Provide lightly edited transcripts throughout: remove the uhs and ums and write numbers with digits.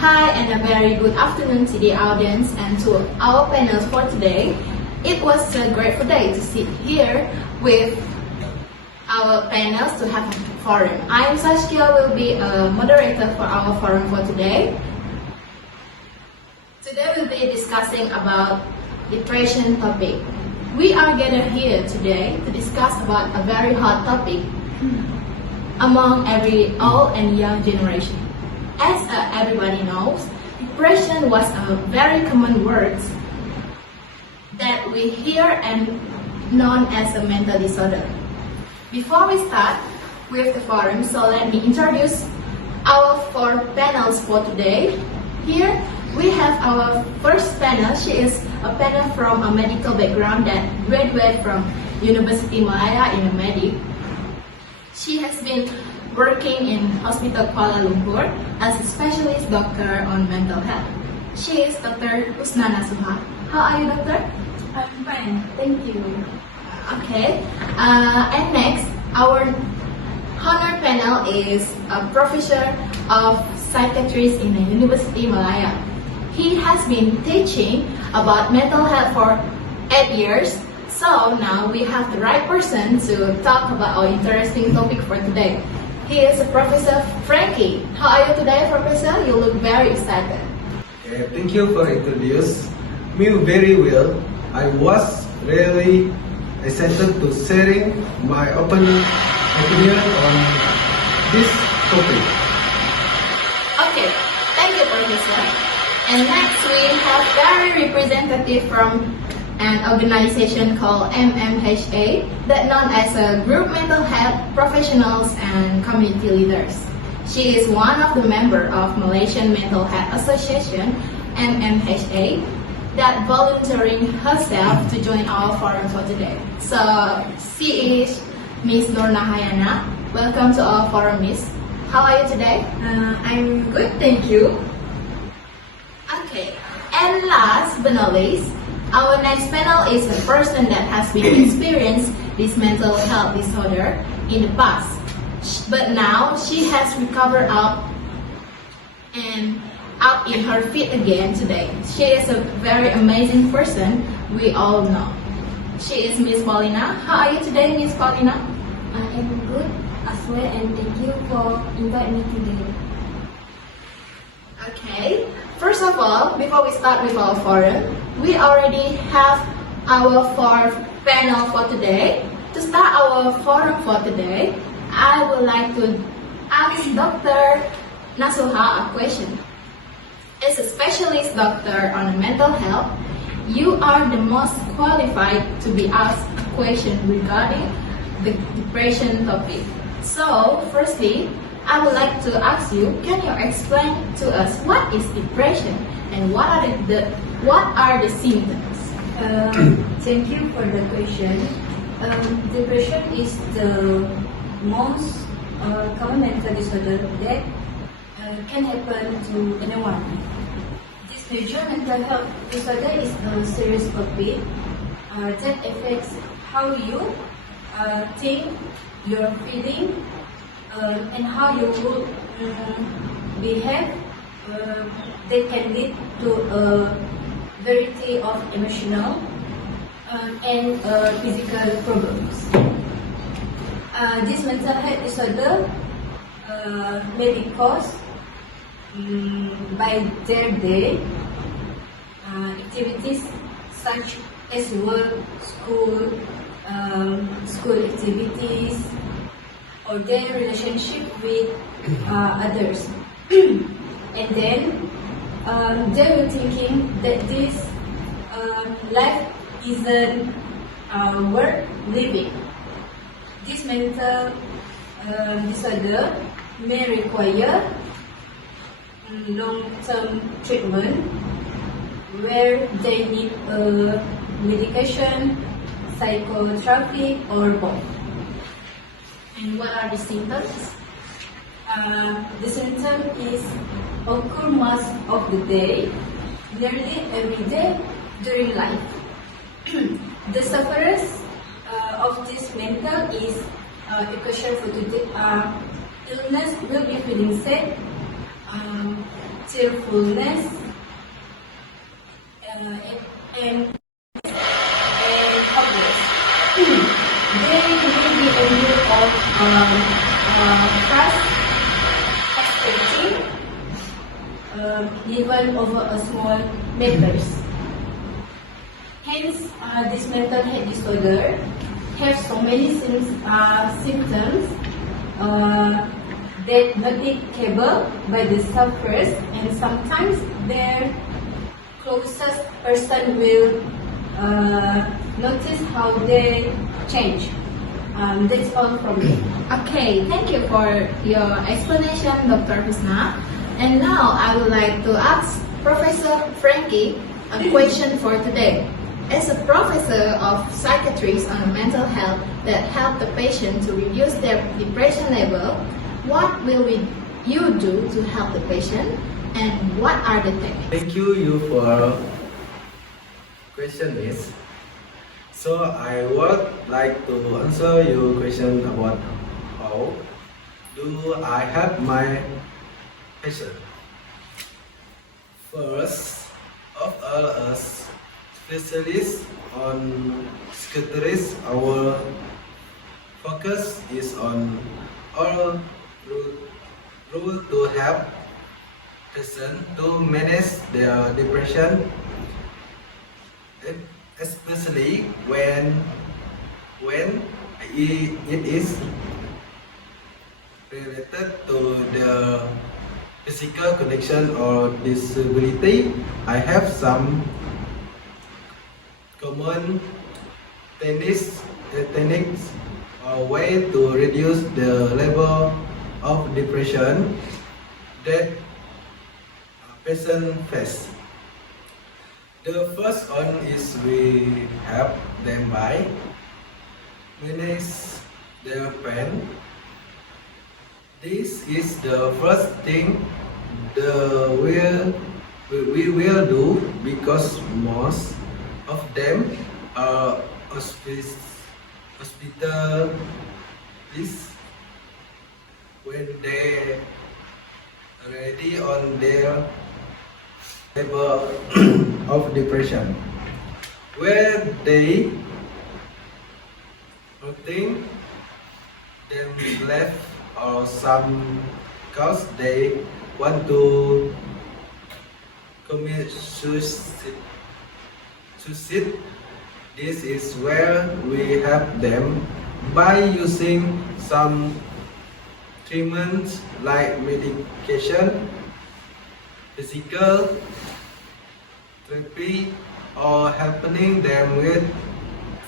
Hi and a very good afternoon to the audience and to our panels for today. It was a grateful day to sit here with our panels to have a forum. I am Saskia, will be a moderator for our forum for today. Today we'll be discussing about depression topic. We are gathered here today to discuss about a very hot topic among old and young generation. As everybody knows, depression was a very common word that we hear and known as a mental disorder. Before we start with the forum, so let me introduce our four panels for today. Here we have our first panel. She is a panel from a medical background that graduated from University Malaya in Medic. She has been working in Hospital Kuala Lumpur as a specialist doctor on mental health. She is Dr. Husna Nasuha. How are you, doctor? I'm fine, thank you. Okay. And next, our honor panel is a professor of psychiatry in the University Malaya. He has been teaching about mental health for 8 years. So now we have the right person to talk about our interesting topic for today. He is Professor Frankie. How are you today, Professor? You look very excited. Thank you for introduce me very well. I was really excited to sharing my opinion on this topic. Okay, thank you, Professor. And next we have very representative from an organization called MMHA, that known as a Group Mental Health Professionals and Community Leaders. She is one of the members of Malaysian Mental Health Association, MMHA, that volunteering herself to join our forum for today. So she is Miss Nur Nahayana. Welcome to our forum, Miss. How are you today? I'm good, thank you. Okay, and last but not least, our next panel is a person that has been experienced this mental health disorder in the past, but now she has recovered up in her feet again today. She is a very amazing person we all know. She is Miss Paulina. How are you today, Miss Paulina? I am good as well, and thank you for inviting me today. Okay, first of all, before we start with our forum, we already have our fourth panel for today. To start our forum for today, I would like to ask Dr. Nasuha a question. As a specialist doctor on mental health, you are the most qualified to be asked a question regarding the depression topic. So, firstly, I would like to ask you, can you explain to us what is depression and what are the symptoms? Thank you for the question. Depression is the most common mental disorder that can happen to anyone. This major mental health disorder is a serious topic that affects how you think, your feeling, and how you will behave. That can lead to a variety of emotional and physical problems. This mental health disorder may be caused by their day activities such as work, school activities, or their relationship with others. And then they were thinking that this life isn't worth living. This mental disorder may require long-term treatment where they need medication, psychotherapy, or both. And what are the symptoms? The symptom is occur most of the day, nearly every day during life. The sufferers of this mental is equation for today illness will be feeling sad, cheerfulness, and progress. They may be a year of trust, expecting, even over a small matters. Hence, this mental health disorder have so many symptoms that noticeable by the sufferers, and sometimes their closest person will notice how they change. That's all from me. Okay, thank you for your explanation, Dr. Husna. And now I would like to ask Professor Frankie a question for today. As a professor of psychiatry on mental health that help the patient to reduce their depression level, what will you do to help the patient, and what are the techniques? Thank you for question, Miss. So I would like to answer your question about how do I help my patient. First of all, as specialists on psychiatrists, our focus is on our role to help patients to manage their depression, especially when it is related to the physical condition or disability. I have some common techniques or way to reduce the level of depression that a patient face. The first one is we help them by manage their pain. This is the first thing we will do, because most of them are hospitalists when they already on their level of depression, where they hurting themselves or some cause they want to commit suicide. This is where we help them by using some treatments like medication, physical therapy, or helping them with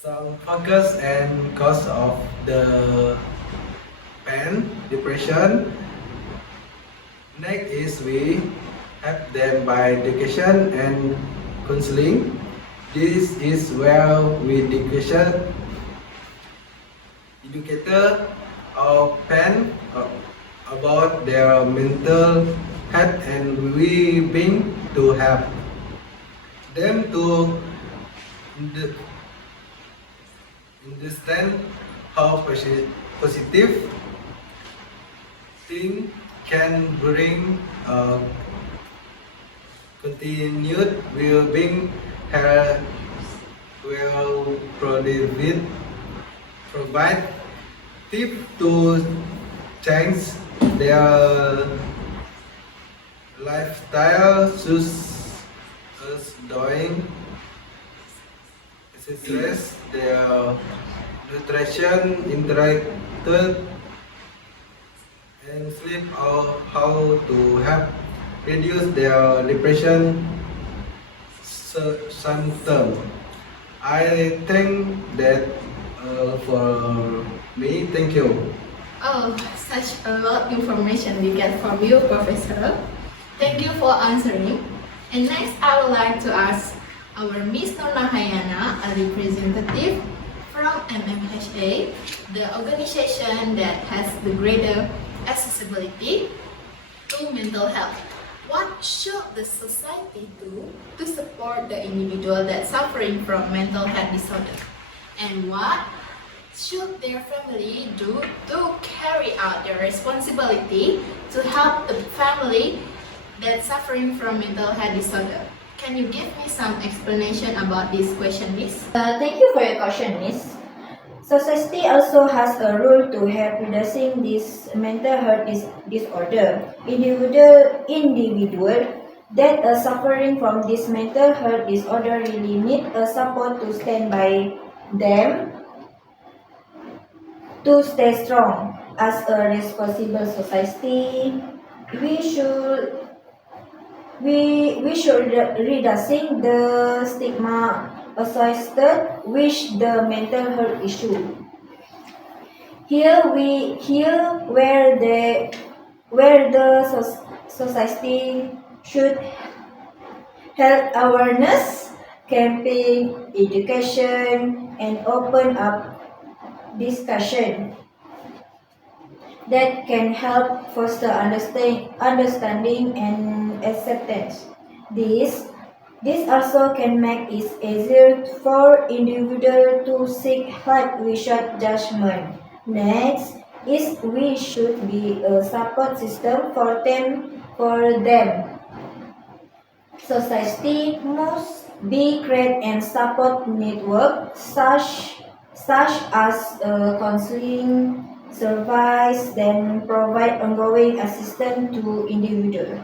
some focus and cause of the pain, depression. Next is we help them by education and counseling. This is where we educator or pain about their mental health, and we bring to help them to understand how positive thing can bring continued well-being. Will provide tips to change their lifestyle, such as doing exercise, their nutrition, interacted, and sleep, or how to help reduce their depression symptoms. I think that for me, thank you. Oh, such a lot of information we get from you, Professor. Thank you for answering. And next, I would like to ask our Miss Nurma Hayana, a representative from MMHA, the organization that has the greater accessibility to mental health. What should the society do to support the individual that's suffering from mental health disorder? And what should their family do to carry out their responsibility to help the family that's suffering from mental health disorder. Can you give me some explanation about this question, Miss? Thank you for your question, Miss. Society also has a role to help reducing this mental health disorder. Individual that are suffering from this mental health disorder really need a support to stand by them to stay strong. As a responsible society, we should we should reducing the stigma associated with the mental health issue. Here where the society should health awareness campaign, education, and open up discussion that can help foster understanding and acceptance. This also can make it easier for individuals to seek help without judgment. Next is we should be a support system for them. Society must be create and support network such as counseling, service, then provide ongoing assistance to individuals.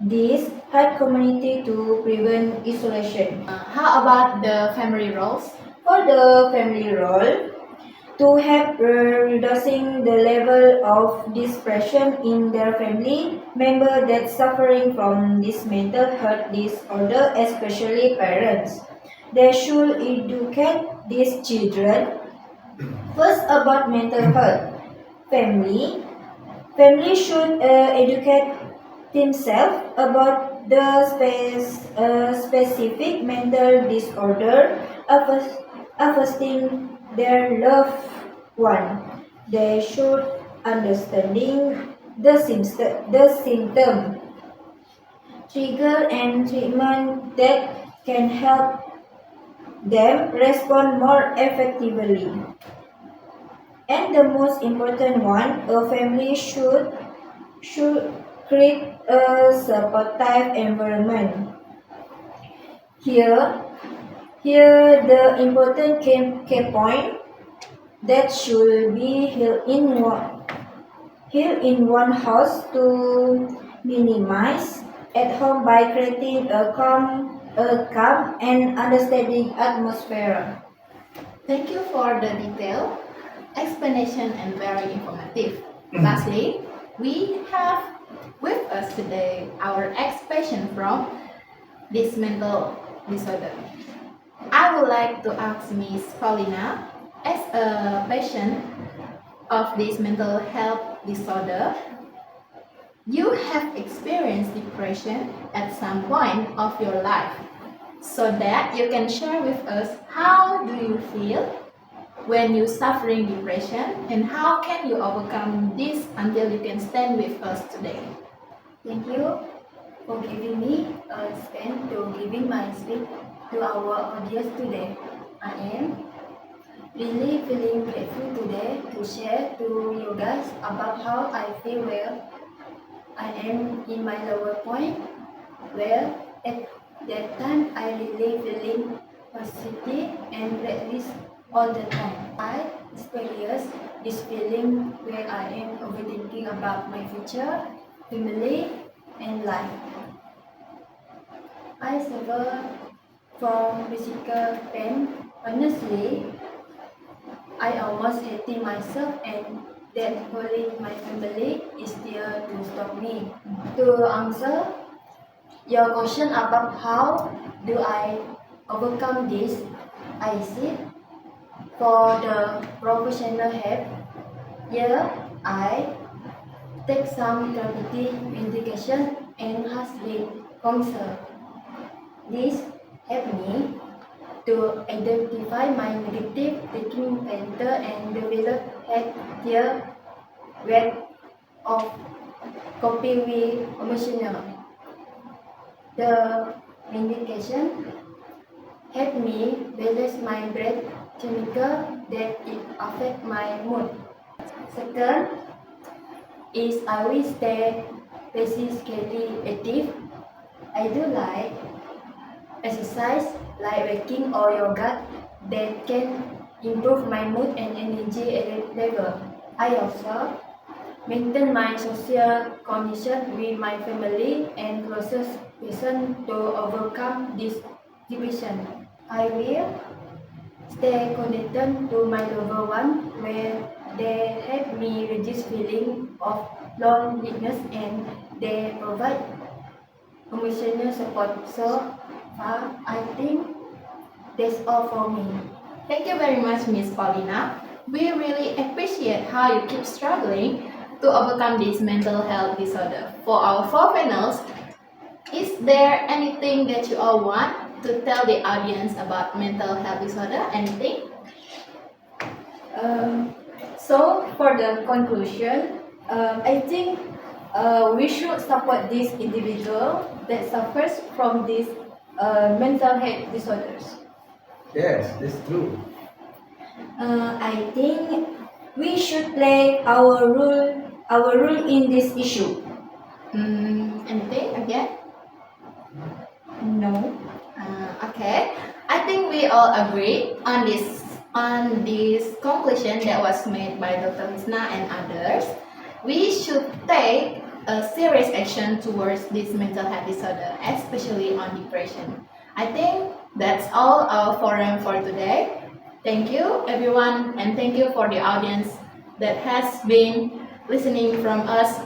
This help community to prevent isolation. How about the family roles? For the family role, to help reducing the level of depression in their family member that suffering from this mental health disorder, especially parents. They should educate these children first about mental health. Family should educate themselves about the specific mental disorder affecting their loved one. They should understanding the symptom, trigger, and treatment that can help them respond more effectively. And the most important one, a family should create a supportive environment. Here the important key point that should be held in one house to minimize at home by creating a calm and understanding atmosphere. Thank you for the detailed explanation and very informative. Lastly, we have with us today our ex-patient from this mental disorder. I would like to ask Miss Paulina, as a patient of this mental health disorder, you have experienced depression at some point of your life, so that you can share with us how do you feel when you suffering depression and how can you overcome this until you can stand with us today. Thank you for giving me a space to giving my speech to our audience today. I am really feeling grateful today to share to you guys about how I feel where I am in my lower point, where at that time I really feeling positive and restless all the time. I experience this feeling where I am overthinking about my future, family, and life. I suffer from physical pain. Honestly, I almost hating myself, and that only my family is there to stop me. To answer your question about how do I overcome this, I seek for the professional help. Here, I take some therapeutic medication and hospital counsel. This helped me to identify my negative thinking pattern and develop healthier way of coping with emotional. The medication helped me balance my breath chemical that it affect my mood. Second is I will stay physically active. I do like exercise like walking or yoga that can improve my mood and energy level. I also maintain my social connection with my family and closest person to overcome this division. I will stay connected to my loved one where they help me reduce feeling of loneliness and they provide emotional support. So far, I think that's all for me. Thank you very much, Miss Paulina. We really appreciate how you keep struggling to overcome this mental health disorder. For our four panels, is there anything that you all want to tell the audience about mental health disorder? Anything? So for the conclusion, I think we should support this individual that suffers from these mental health disorders. Yes, that's true. I think we should play our role in this issue. Anything again? No. Okay. I think we all agree on this conclusion that was made by Dr. Lisna and others. We should take a serious action towards this mental health disorder, especially on depression. I think that's all our forum for today. Thank you everyone and thank you for the audience that has been listening from us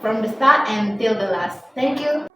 from the start and till the last. Thank you.